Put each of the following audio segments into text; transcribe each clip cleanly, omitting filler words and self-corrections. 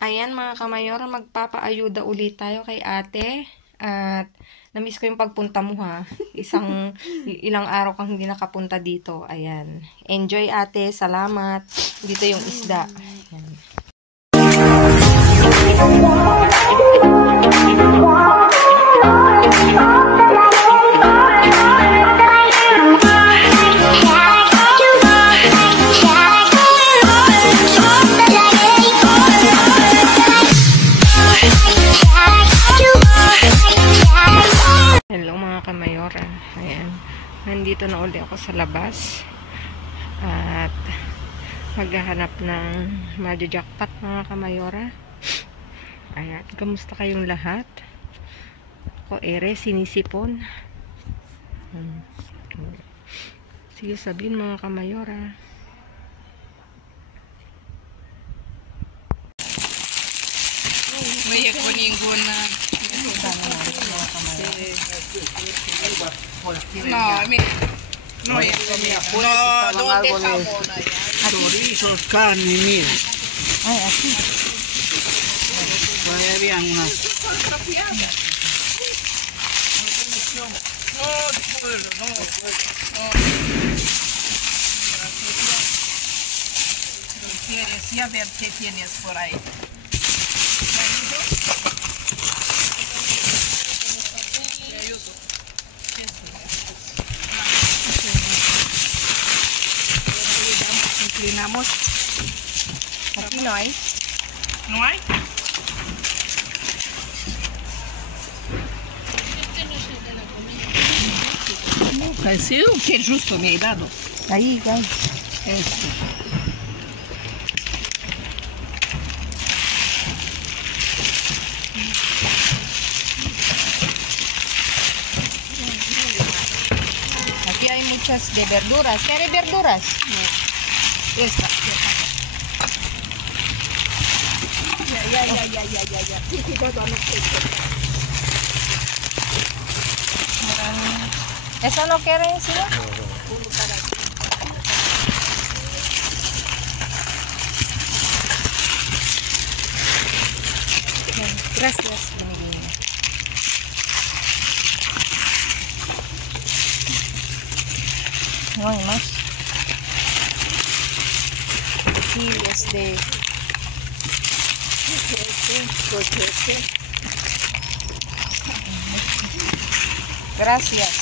Ayan mga kamayor, magpapaayuda ulit tayo kay ate. At namiss ko yung pagpunta mo ha. Ilang araw kang hindi nakapunta dito. Ayan. Enjoy ate, salamat. Dito yung isda. Ayan. Hello mga kamayora. Ayan. Nandito na ulit ako sa labas. At maghahanap ng maja-jackpot mga kamayora. Ayan. Kamusta kayong lahat? Ako ere, sinisipon. Sige sabihin mga kamayora. May kuningo na. Chorizo, carne, mira. Ay, así. Vaya bien, una. ¿Quieres ya ver qué tienes por ahí? Inclinamos. Aquí no hay. ¿No hay? Casi que justo me he dado. Ahí, ahí. Esto. Aquí hay muchas de verduras. ¿Quiere verduras? Esta. Ya. Sí, cuidado, no ¿Eso no quiere encima? Gracias. No hay más. Sí, Gracias.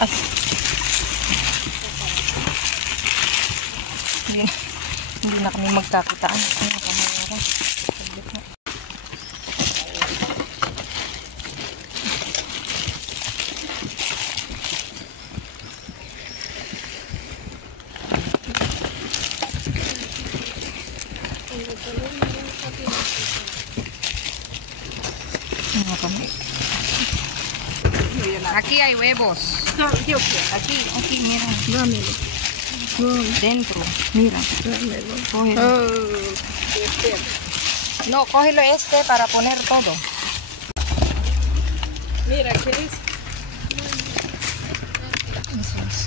Ay. Hindi na kami magkakitaan. Aquí hay huevos. No, yo quiero. Aquí, mira. Dámelo. Dentro. Mira. Dámelo. Cógelo. No, cógelo para poner todo. Mira, ¿quieres? Eso es.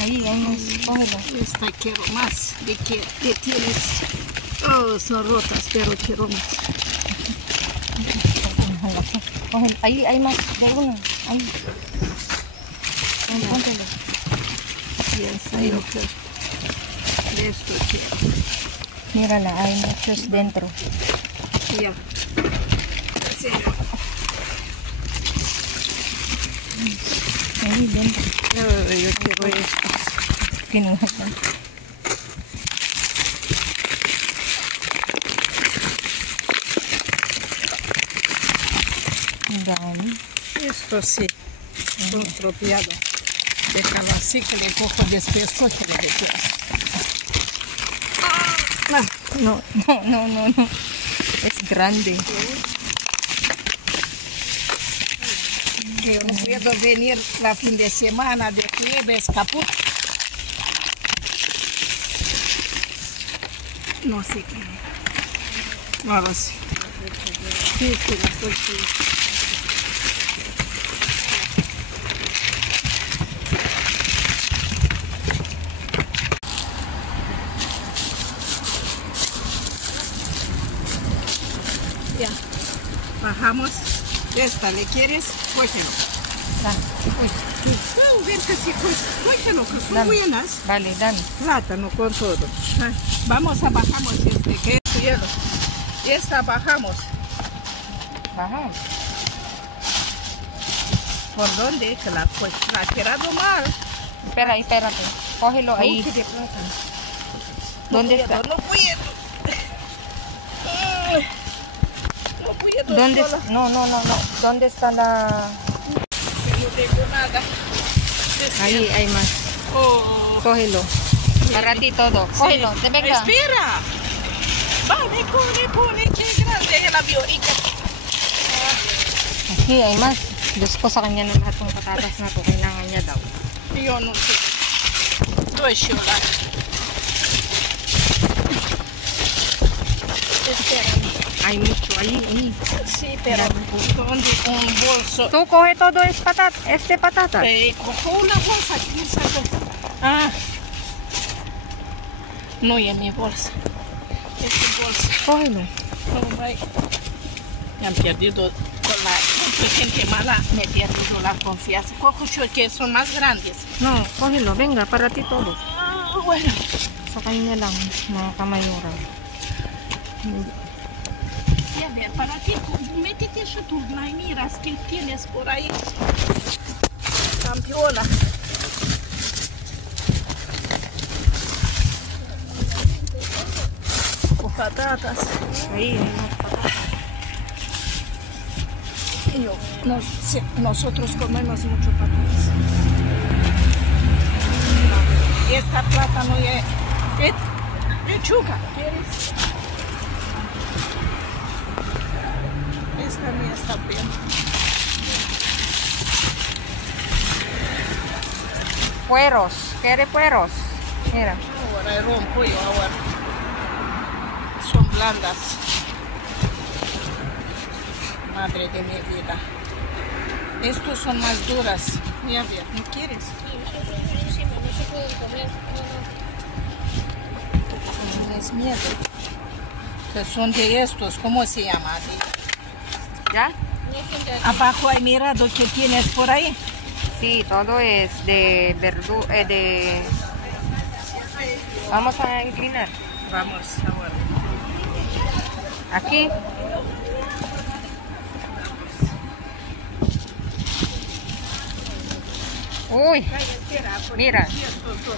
Ahí más. Cógelo. Esta quiero más. ¿De qué tienes? Oh, son rotas, pero quiero más. Cógelo. Ahí hay más de uno. Ahí. Póntelo. Yes, I okay. Esto quiero. Mírala, hay muchos dentro. Ya. Sí. Ahí dentro. Yo quiero esto. Kinuha yan. Ang dami. Esto sí, un estropeado. Déjalo así que le cojo después, cógelo después. No. Es grande. Que no puedo venir la fin de semana de jueves, caput. No sé qué. Ahora sí. Sí, la estoy. Bajamos. Esta, ¿le quieres? Cógelo. Dame. Uy, No, ver que sí, cógelo, que son Dame. buenas. vale, dame. Plátano con todo. Ah, vamos a bajamos este, que es hielo. Esta bajamos. Baja. ¿Por dónde? Que la ha tirado mal. Espera ahí, espérate. Cógelo ahí. Uy, qué de plátano. ¿Dónde No está? puedo, no puedo. Ay, no puedo ¿Dónde sola. está? No. ¿Dónde está la...? Que no tengo nada. Ahí hay más. Oh. Cógelo. Para ti todo. Cógelo. Sí. Te venga. Espera. Vale, pone, qué grande el avión. Aquí hay más. Diyos ko sa kanya ng lahat ng patatas na to. Kailangan niya daw. Yo no sé. Estoy sola. Espera. Hay mucho. Ahí. Sí, pero ¿dónde un bolso? Tú coge todo este patata. Cojo una bolsa. ¿Quién sabe? Ah. No, y en mi bolsa. Esta bolsa. Cógelo. Oh my. Me han perdido con la gente mala. Me he perdido la confianza. Cojo yo que son más grandes. No, cógelo. Venga, para ti todo. Ah, bueno. Sa kanya lang, mga kamayura. Y a ver, para ti, métete eso tú, y miras que tienes por ahí. Campeona. Con patatas. Ahí, hay más patatas. Nosotros comemos mucho patatas. Y esta plátano es lechuga. ¿Quieres? Esta mía está bien. Pueros. ¿Quiere pueros? Mira. Ahora rompo yo ahora. Son blandas. Madre de mi vida. Estos son más duras. Mira, bien, ¿no quieres? Tienes miedo. Que son de estos, ¿cómo se llama? ¿Ya? Abajo hay mirado que tienes por ahí. Sí, todo es de de... Vamos a inclinar. Vamos ahora. Aquí. Uy, mira, Estos dos.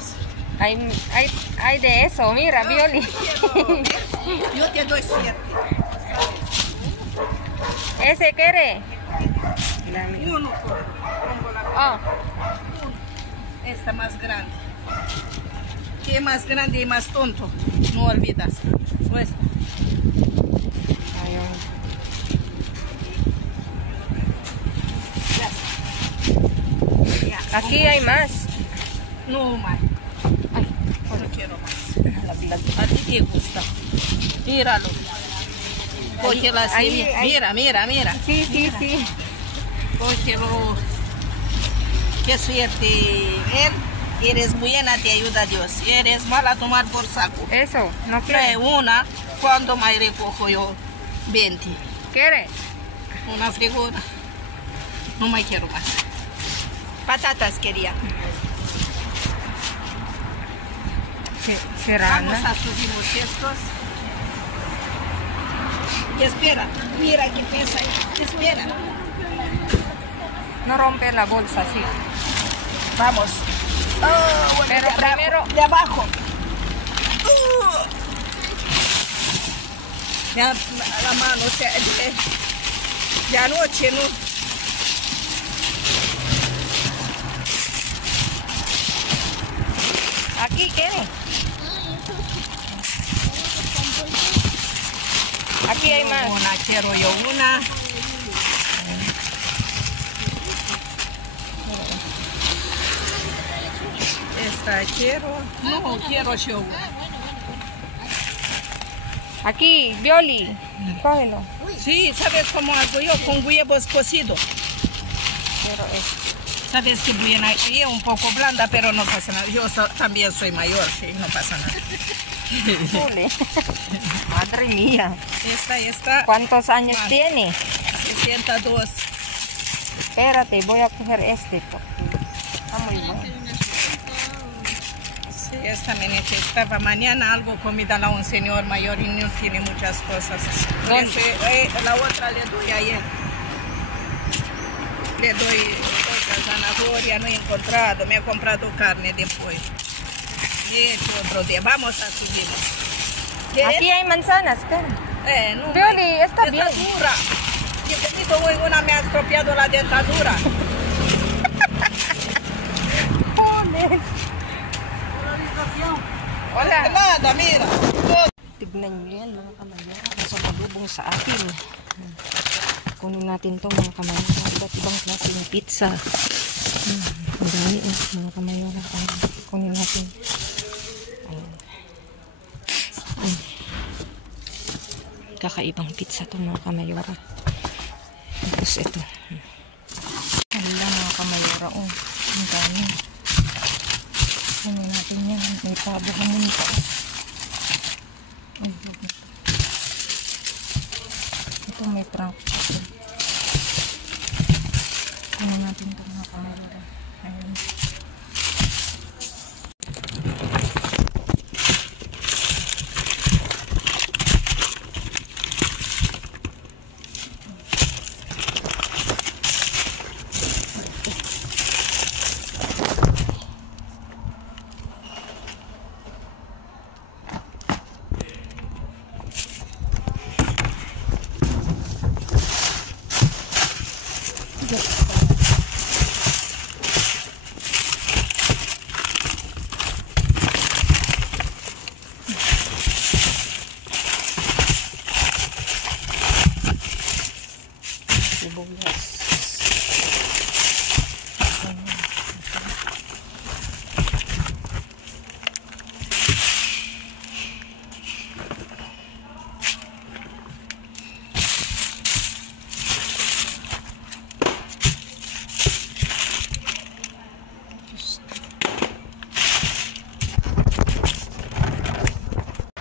hay de eso, mira, Violi. Yo te doy 7. ¿Ese quiere? Dame. Uno pongo la Ah, esta más grande. ¿Qué más grande y más tonto? No olvidas. O esta. ayun. Ya. Aquí hay más. No más. Ay, No quiero más. A ti te gusta. Míralo. Cógelo así. ahí. Mira. sí. Cógelo. Qué suerte. Eres buena, te ayuda Dios. Eres mala, tomar por saco. Eso, no Trae quiere. una, cuando me recojo yo 20. ¿Quiere? Una fregona. No me quiero más. Patatas quería. Serrana. Vamos a subir los cestos. Y espera, mira qué pesa ahí. Espera. No rompe la bolsa, sí. Vamos. Oh, bueno, Pero primero... de abajo. Ya la mano de anoche, ¿no? Aquí, ¿quiere? Aquí hay más. Una, quiero yo una. Esta quiero. No, quiero yo una. Aquí, Violi. Cógelo. Sí, ¿sabes cómo hago yo? Con huevos cocidos. Pero es... Sabes que buena es un poco blanda, pero no pasa nada. Yo también soy mayor, sí, no pasa nada. Chule. Madre mía. Esta, ¿Cuántos años Más. tiene? 62. Espérate, voy a coger este. Está muy bueno. Sí, esta me necesitaba mañana algo comida a un señor mayor y no tiene muchas cosas. La otra le doy ayer. Le doy otra zanahoria, no he encontrado, me he comprado carne después. Y hecho otro día, vamos a subir. Aquí hay manzanas, espera. No, Violi, está bien. dura. Yo he comido muy una, me ha estropeado la dentadura. Hola. Nada, mira. Tignan nyo yan mga kamayora. Kasalubong sa atin. Kunin natin to mga kamayora. Iba't ibang klaseng pizza. Ang dami mga kamayora. Kunin natin. Ayan. Kakaibang pizza to mga kamayora. Tapos ito. Hala mga kamayora. Oh, ang dami. Kunin natin yan. May pabo kunin pa. Ito may prank. Ano natin ito mga kamayora. Ayan. Sibuyas.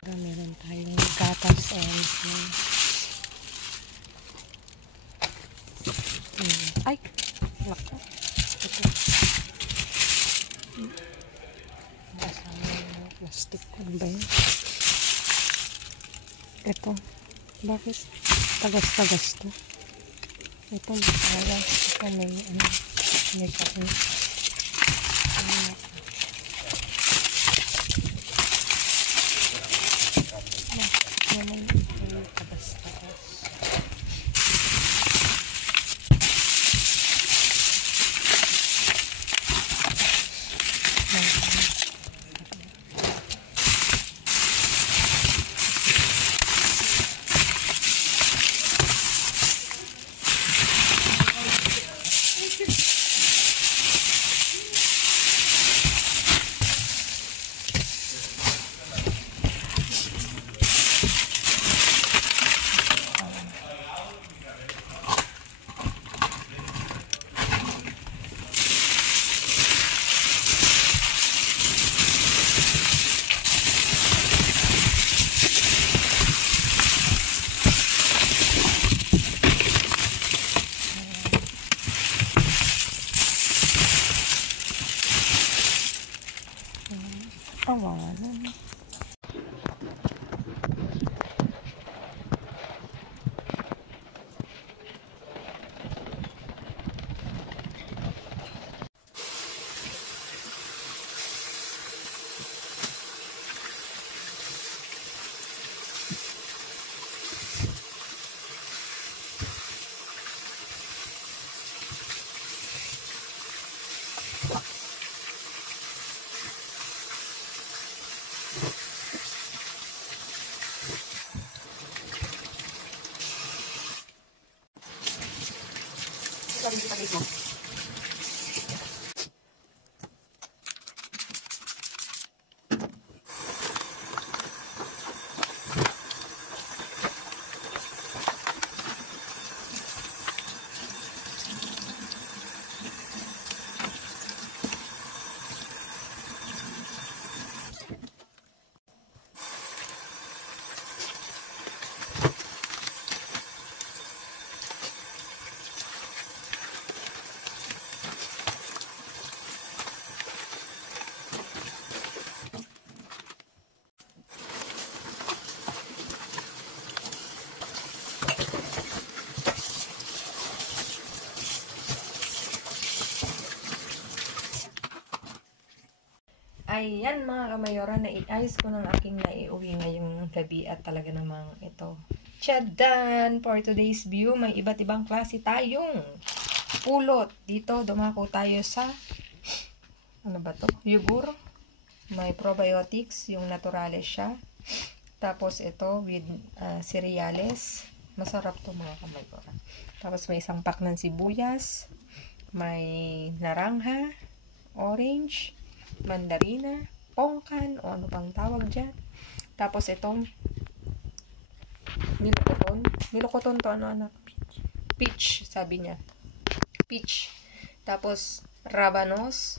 Meron tayong gatas and ay, lako. Ito. Basama yung plastic ko. Ano ba yun? Ito. Bakit tagas-tagas to? Ito, masaya. Ito may kape. Tagas-tagas. Tawanan. Ayan mga kamayora, naiayos ko ng aking naiuwi ngayong gabi at talaga namang ito. Tchadan! For today's view, may iba't ibang klase tayong pulot. Dito, dumako tayo sa, ano ba to? Yogurt. May probiotics, yung naturales siya. Tapos ito, with cereales. Masarap to mga kamayora. Tapos may isang pack ng sibuyas. May naranja, orange, mandarina, pongkan, o ano pang tawag dyan. Tapos itong milokoton. Milokoton to ano anak? Peach, sabi niya. Peach. Tapos rabanos,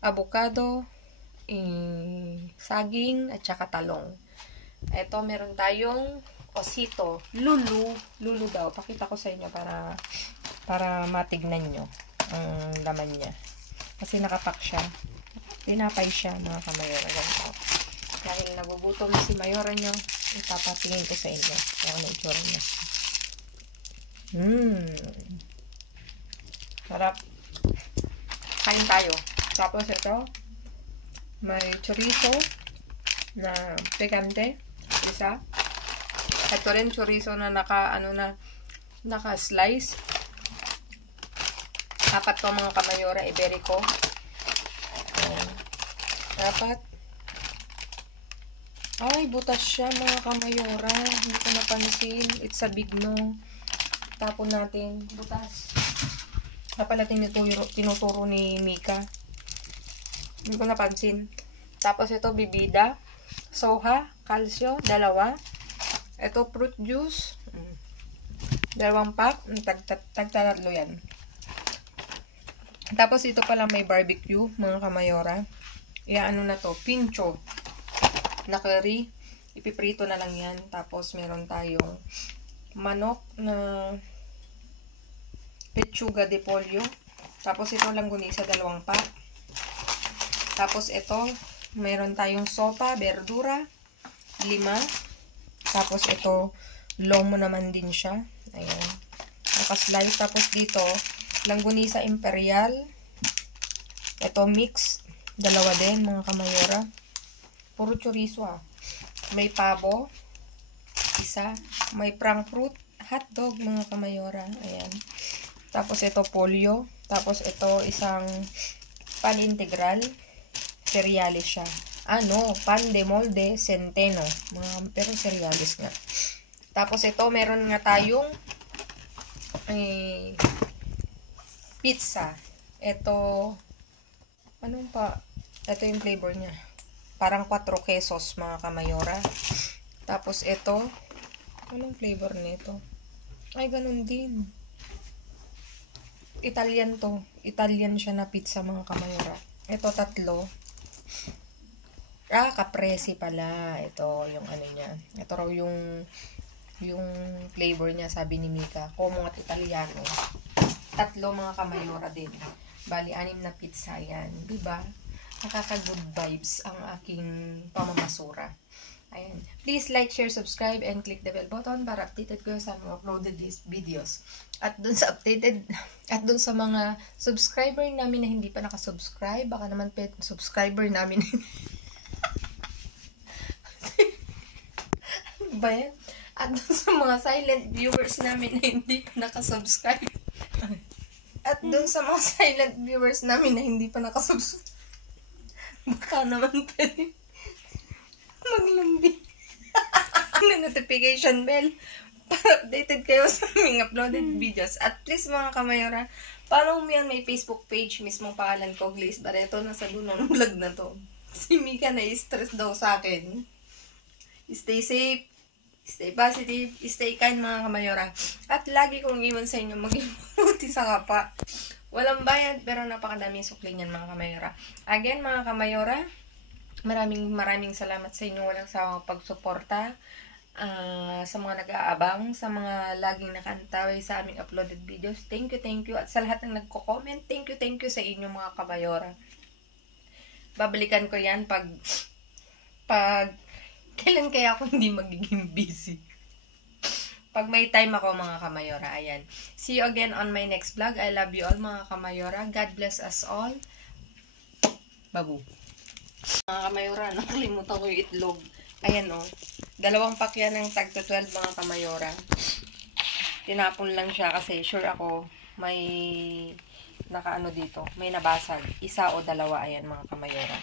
avocado, saging, at saka talong. Ito, meron tayong osito. Lulu daw. Pakita ko sa inyo para matignan nyo ang laman niya. Kasi nakapak siya. Tinapay siya, mga kamayora. Ganito. Dahil nagugutom si mayora nyo, ipapatingin ko sa inyo. Ano yung itsura niya. Sarap. Kain tayo. Tapos ito, may chorizo na picante. Isa. Ito rin chorizo na naka-slice. Apat to mga kamayora, iberico. Apat. Ay, butas siya mga kamayora. Hindi ko napansin. It's a big no. Tapon natin. Butas. Kapala tinuturo ni Mika. Hindi ko napansin. Tapos ito, bibida. Soha. Calcio. 2. Ito, fruit juice. 2 pack. Tagtatlo yan. Tapos ito pala may barbecue, mga kamayora. Ano na to, pincho na curry. Ipiprito na lang yan. Tapos meron tayong manok na pechuga de pollo. Tapos ito langgunisa, 2 pack. Tapos ito, meron tayong sopa, verdura, 5. Tapos ito, lomo naman din siya. Ayan. Nakaslice. Tapos dito, langgunisa imperial. Ito mix. 2 din mga kamayora. Puro chorizo May pabo. 1. May frankfurt hotdog mga kamayora. Ayan. Tapos ito pollo. Tapos ito isang pan integral. Cereales siya. Pan de molde centeno. Pero cereales nga. Tapos ito meron nga tayong pizza. Ito, ito yung flavor niya. Parang 4 quesos, mga kamayora. Tapos ito, anong flavor nito? Ay, ganun din. Italian to. Italian siya na pizza, mga kamayora. Ito, 3. Caprese pala. Ito, yung ano niya. Ito raw yung flavor niya, sabi ni Mika. Como at Italiano. 3 mga kamayora din. Bali, 6 na pizza yan. Diba? Nakaka-good vibes ang aking pamamasura. Ayan. Please like, share, subscribe, and click the bell button para updated ko sa mga uploaded videos. At dun sa mga subscriber namin na hindi pa nakasubscribe, baka naman subscriber namin. Ano ba yan? At dun sa mga silent viewers namin na hindi pa nakasubscribe. At dun sa mga silent viewers namin na hindi pa nakasubscribe. Baka naman pwede maglambi na notification bell para updated kayo sa aming uploaded videos. At please mga kamayora, follow me on my Facebook page. Mismong pangalan ko, Glaze Barreto. Nasa dulo ng vlog na to. Si Mika na-stress daw sa akin. Stay safe. Stay positive, stay kind mga kamayora. At lagi kong iwan sa inyo maging mabuti sa kapwa. Walang bayad pero napakadaming sukli niyan mga kamayora. Again mga kamayora, maraming salamat sa inyo walang sawang pagsuporta. Sa mga nag-aabang, sa mga laging nakantaway sa aming uploaded videos. Thank you. At sa lahat ng nagko-comment, thank you sa inyo mga kamayora. Babalikan ko yan pag kailan kaya ako hindi magiging busy? Pag may time ako mga kamayora, ayan. See you again on my next vlog. I love you all mga kamayora. God bless us all. Babu. Mga kamayora, nakalimutan ko yung itlog. Ayan o. 2 pack yan ng tag to 12 mga kamayora. Tinapon lang siya kasi sure ako may nakaano dito. May nabasag. 1 o 2. Ayan mga kamayora.